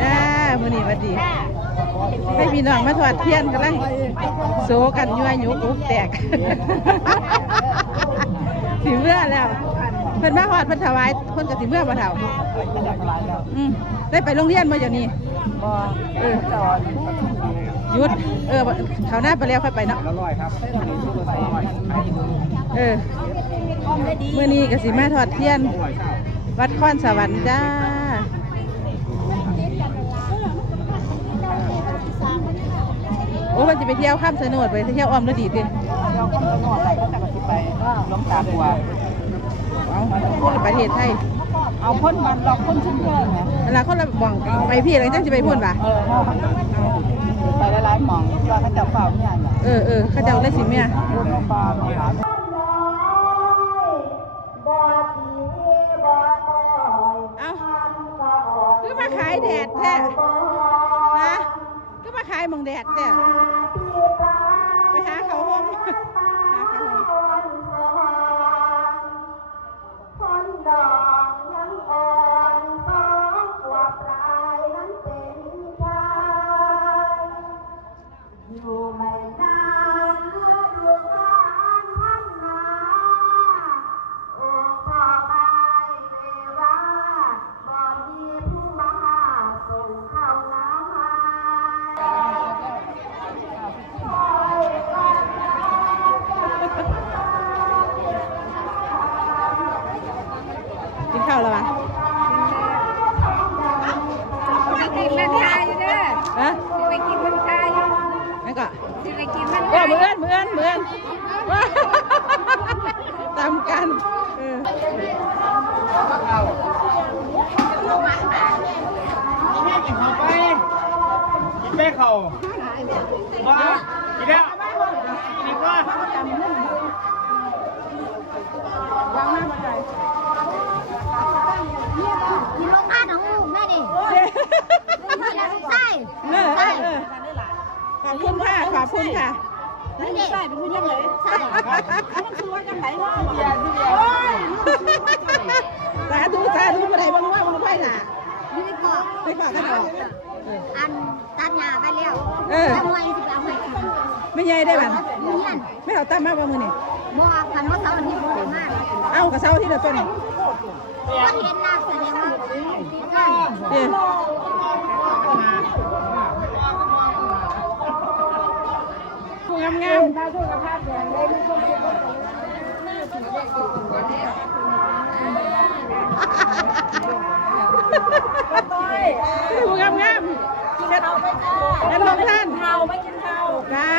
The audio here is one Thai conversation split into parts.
จ้ามื้อนี้หวัดดี ให้พี่น้องมาถอดเทียนกำลังโซกันยั่วยุกุกแตกสิเมื่อแล้วเพิ่นมาฮอดเพิ่นถวายเพิ่นก็สิเมื่อบ่เท่าอืมได้ไปโรงเรียนบ่เดี๋ยวนี้เออหยุด เออเขาวหน้าไปแล้วค่อยไปเนาะละร้อยครับชุดละสองร้อยเออมื้อนี้ก็สิมาถอดเทียนร้อยเก้าวัดค้อนสวรรค์จ้า โอ้มันจะไปเที่ยวข้ามสนุดไปเที่ยวอ้อมฤดีดิเราก็ต้องงอไปก็จะกระติไปล้มตาบัวเอาคนละประเทศไทยเอาพ่นมันเราพ่นชุ่มเพื่อนนะเวลาคนละบ่องไปพี่อะไรจังจะไปพูดป่ะเออไปละลายหมองว่าเขาจะเฝ้าเนี่ยเออเออเขาเจ้าเลยสิเมียพูดลงปลาหมอหาเอาคือมาขายแดดแท้ฮะคือ มองแดดเนี่ย กินข้าแล้วะไปกินมันชาอยู่เด้อฮะไปกินมันชาอยู่นั่นก็สิไปกินมันโอ้ชายเหมือนเหมือนเหมือนว้าตามกันเออแม่กินข้าไปกินแม่เข่ามา อบคุณค่ะนี่เด็กไส้เป็นผู้ยังไงไส้สาธุสาธุมาได้บ้างว่าบ้างไฟน่ะนี่ไปก่อนไปก่อนกันต่ออันตัดหญ้าไปแล้วเออทำไมสิเอาไปกินไม่ใหญ่ได้บันนี่ยันไม่เอาตั้มมาบ้างมือนี่บ่คันว่าเขาอันนี้บ่ได้มากเอากระเซ้าที่เราต้นนี่ว่าเห็นหน้าแสดงว่านั่นเดี๋ย งามงามผู้งามงามเช็ดเช็ดลงท่านข้าไม่กินข้าวจ้า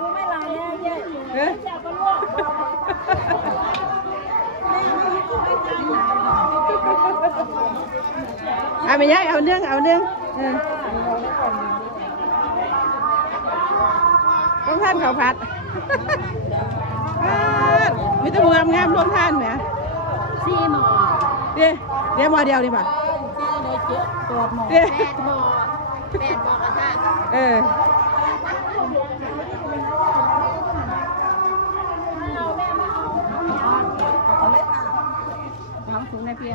กูไม่ลายแน่เย้เอ๊ะแจกก็ลวกเอาไม่ย้ายเอาเรื่องเอาเรื่อง เออต้องท่านเขาวผัดผัดมีแต่ผู้งามงามร่วมท่านไหมสี่หมอเดี๋ยวเดี๋ยวหมอเดียวดีป่ะแปดหมอเดี๋ยวแปดหมอแปดหมอกระทะเออน้ำสูงในเพีย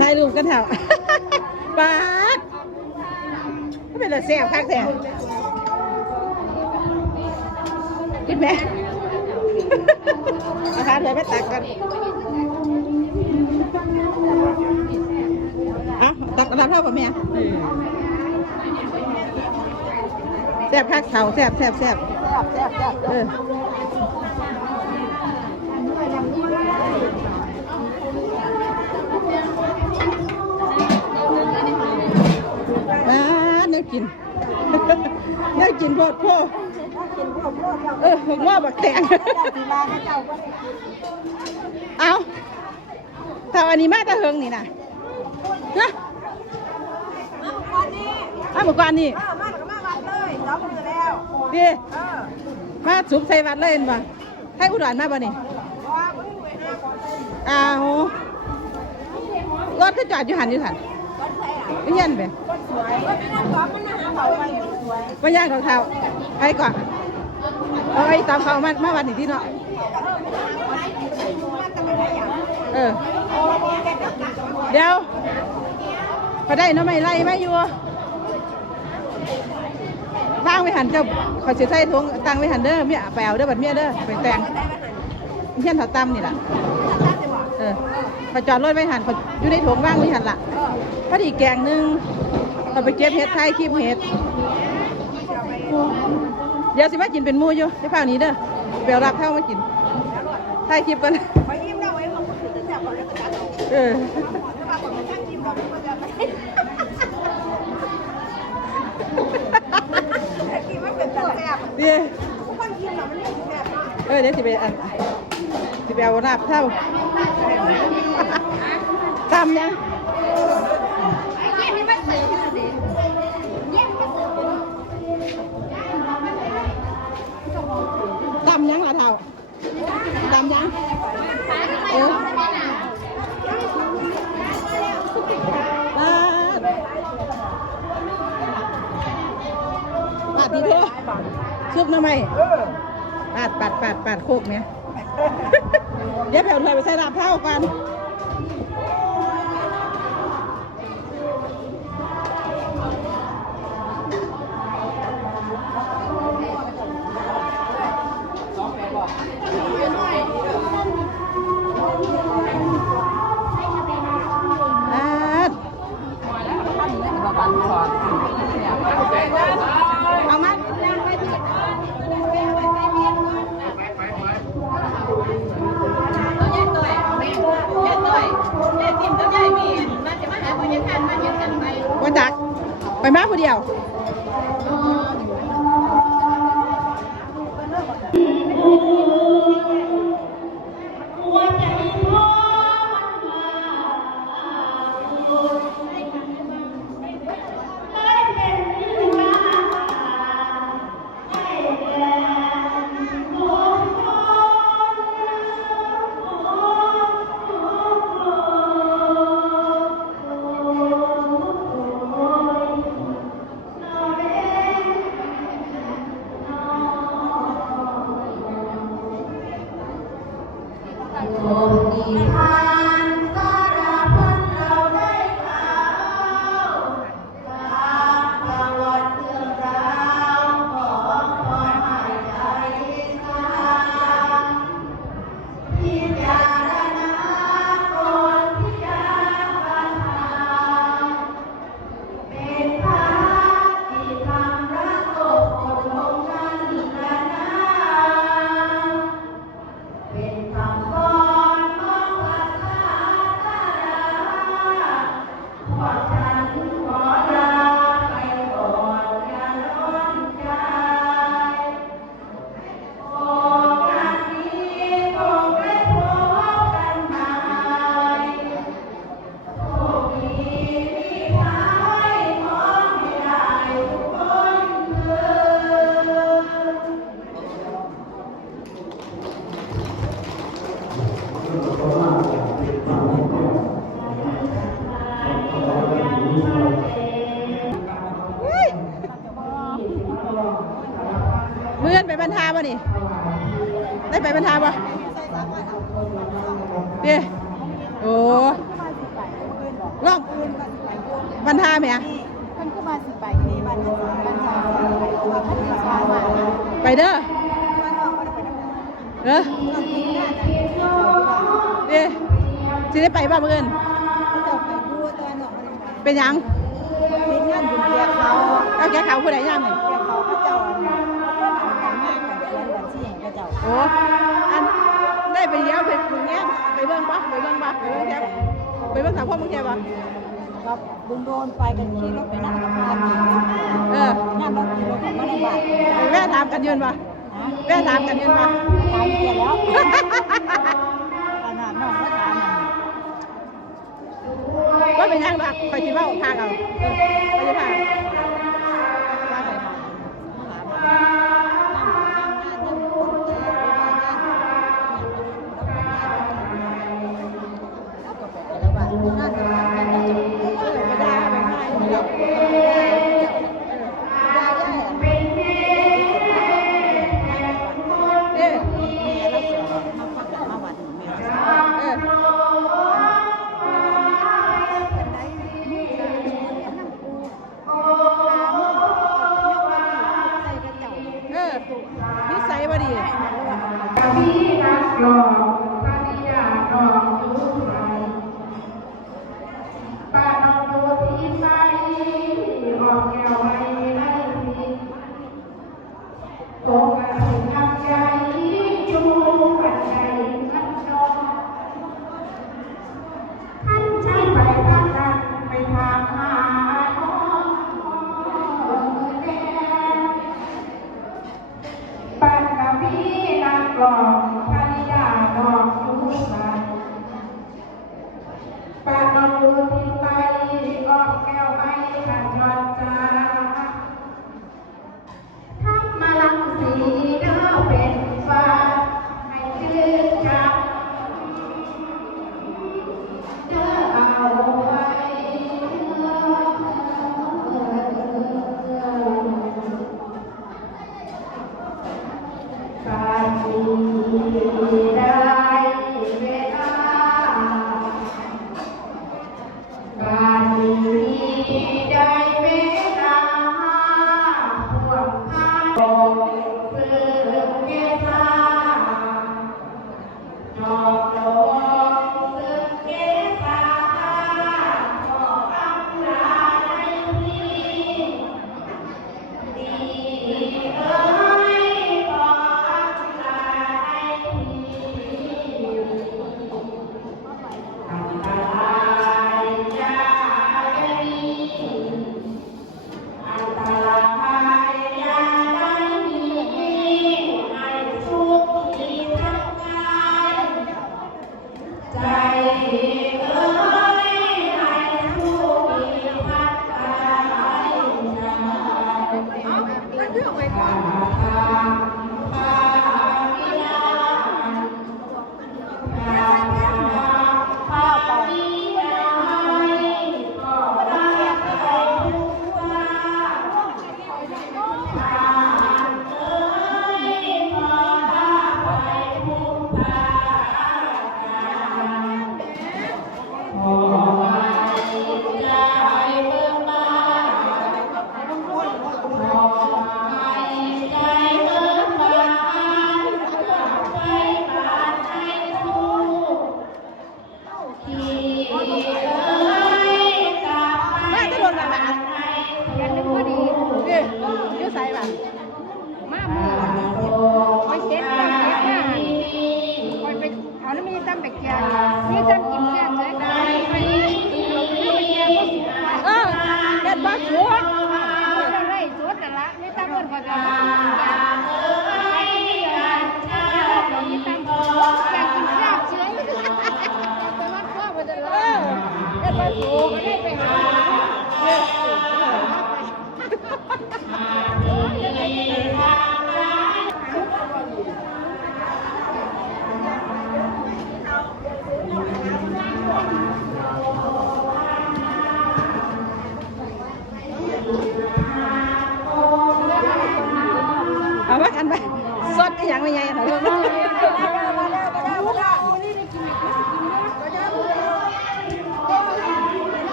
ถ่ายรูปกันเถอะ ปาดไม่เป็นไร แซ่บคักแท้กินไหมอาหารเลยไม่ตักกันเอะตักรับเท่ากับแม่แซ่บคักเถาแซ่บแซ่บแซ่บแซ่บแซ่บเออ กินแนวกินโพดโพดกินพวกพวกเราเออผมว่าบักแตงเจ้าที่มาเจ้าก็เอาถ้าอันนี้มาแตะเฮิงนี่นะนะมาก่อนนี่มาเมื่อก่อนนี่เออมาแล้วก็มาวัดเลยสองมือแล้วดีเออมาสุบใส่วัดเลยเห็นบ่ให้อุดรมาบ่นี่ว่ามึงไปหาคนที่อ้าวรถก็จอดอยู่หันอยู่หันคนใส่อะ ไม่ยันไปคนสวยว่าไม่นั่งก่อนมันหาเขาไปคนสวยไม่ย่างเขาเท้าไปก่อนเอาไอ้ตามเขามามาวันนี้ที่เนาะเออเดี๋ยวพอได้เนาะไม่ไล่ไม่อยู่ว่างไว้หันเจ้าขอเสียใส่ถุงตังไว้หันเด้อเมียไปเอาเด้อบัดเมียเด้อไปแต่งเฮียนเขาตำนี่แหละ เออพอจอดรถไว้หันพออยู่ในถงว่างไว้หันละพอดีแกงหนึงเราไปเก็บเห็ดไทยคลิปเห็ดเดี๋ยวสิมากินเป็นมูอยู่จะพาหนี้เด้อเบลรับเท่ามากินไทยคลิปกันไปยิ้มได้ไว้ผมก็คือจะจับกันเออเออเดี๋ยวสิไปอันสิไปเอาลาเท่าำนเสือเยี่ยมมันเสือตำยังล่ะเท่าตำยังเออปัดดีเถอะซุปหน้ำไหมปาดปาดปาดปาดโคกเนี่ยเดี๋ยวแผ่วถอยไปใส่ลาบเท่ากัน ไปมาผู้เดียว ไปบรรทาบ่เดี๋ยโอ้ลองบรรทาไหมอะมันก็มาสิไปนี่มันมันจะว่าพัฒนาไปเด้อมันออกมาไปทำงานเออเดี๋ยสิได้ไปบ่เพื่อนเขาจะไปดูตัวหนอกมันเป็นยังเป็นงานบุญเกียเขาเอาแกเขาผู้ใดย่ามนี่เกี โอ้อันได้ไปเยอะไปมึงเงี้ยไปเบิ้งปะไปเบิ้งปะไปเบิ้งแค่ไปเบิ้งสามพ่อมึงแค่ปะครับบุญโดนไปกันขี่รถไปนั่งกับพานเออนั่งรถขี่รถกับมันลำบไกแวะถามกันยืนปะแวะถามกันยืนปะถามเยอะแล้วขนาดน้องก็ถามว่าเป็นยังหรอกไปที่ว่าทางเอาไปที่ทาง พี่นะรอ น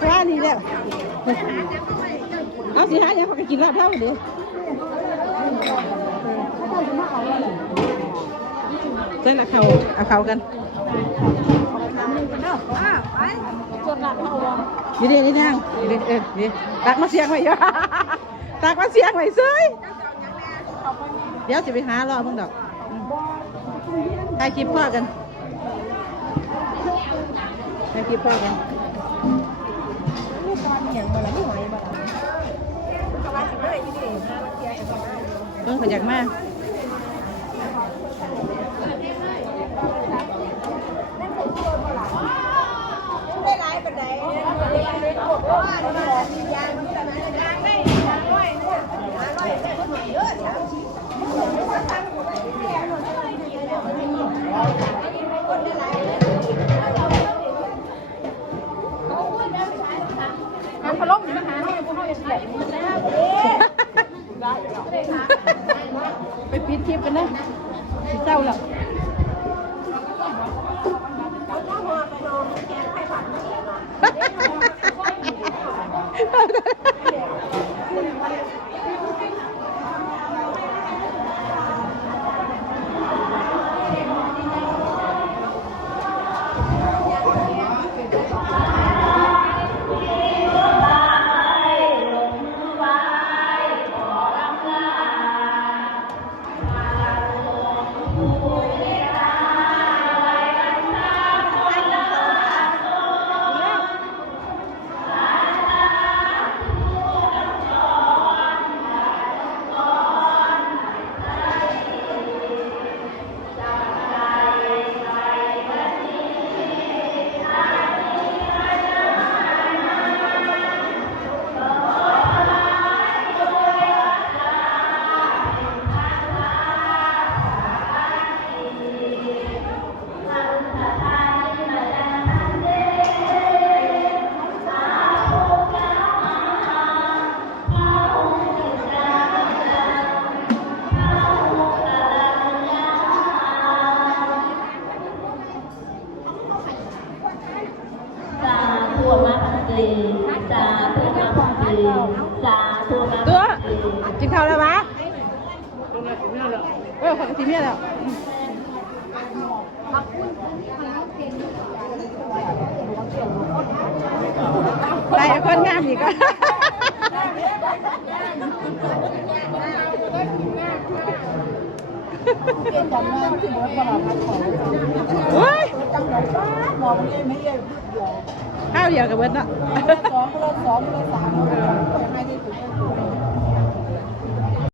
แล้วว่านี่แล้วเอาสิหาอย่างเขาก็กินลาบเท่าเดียวเจ้าละเขาเอาเขากันนี่เดีนี่นางนี่เดีเออนี่ตักมาเสียงไว้เยอะตักมาเสียงไว้เซ้ยเดี๋ยวจะไปหารอเพิ่งดอกอืมถ่ายคลิปพ่อกัน ถ่ายคลิปพ่อกันเพิ่งขยักมากไม่หลายปานใดเพราะว่ามันมียางมันจะมาย ตัวกินข้าวแล้ววะเออขอบคุณเมียแล้วไปคนงามอีกอะโอ้ย ข้าวเดียวกับเบิดนะละสองคนสองคนสามคนละสองดีถูก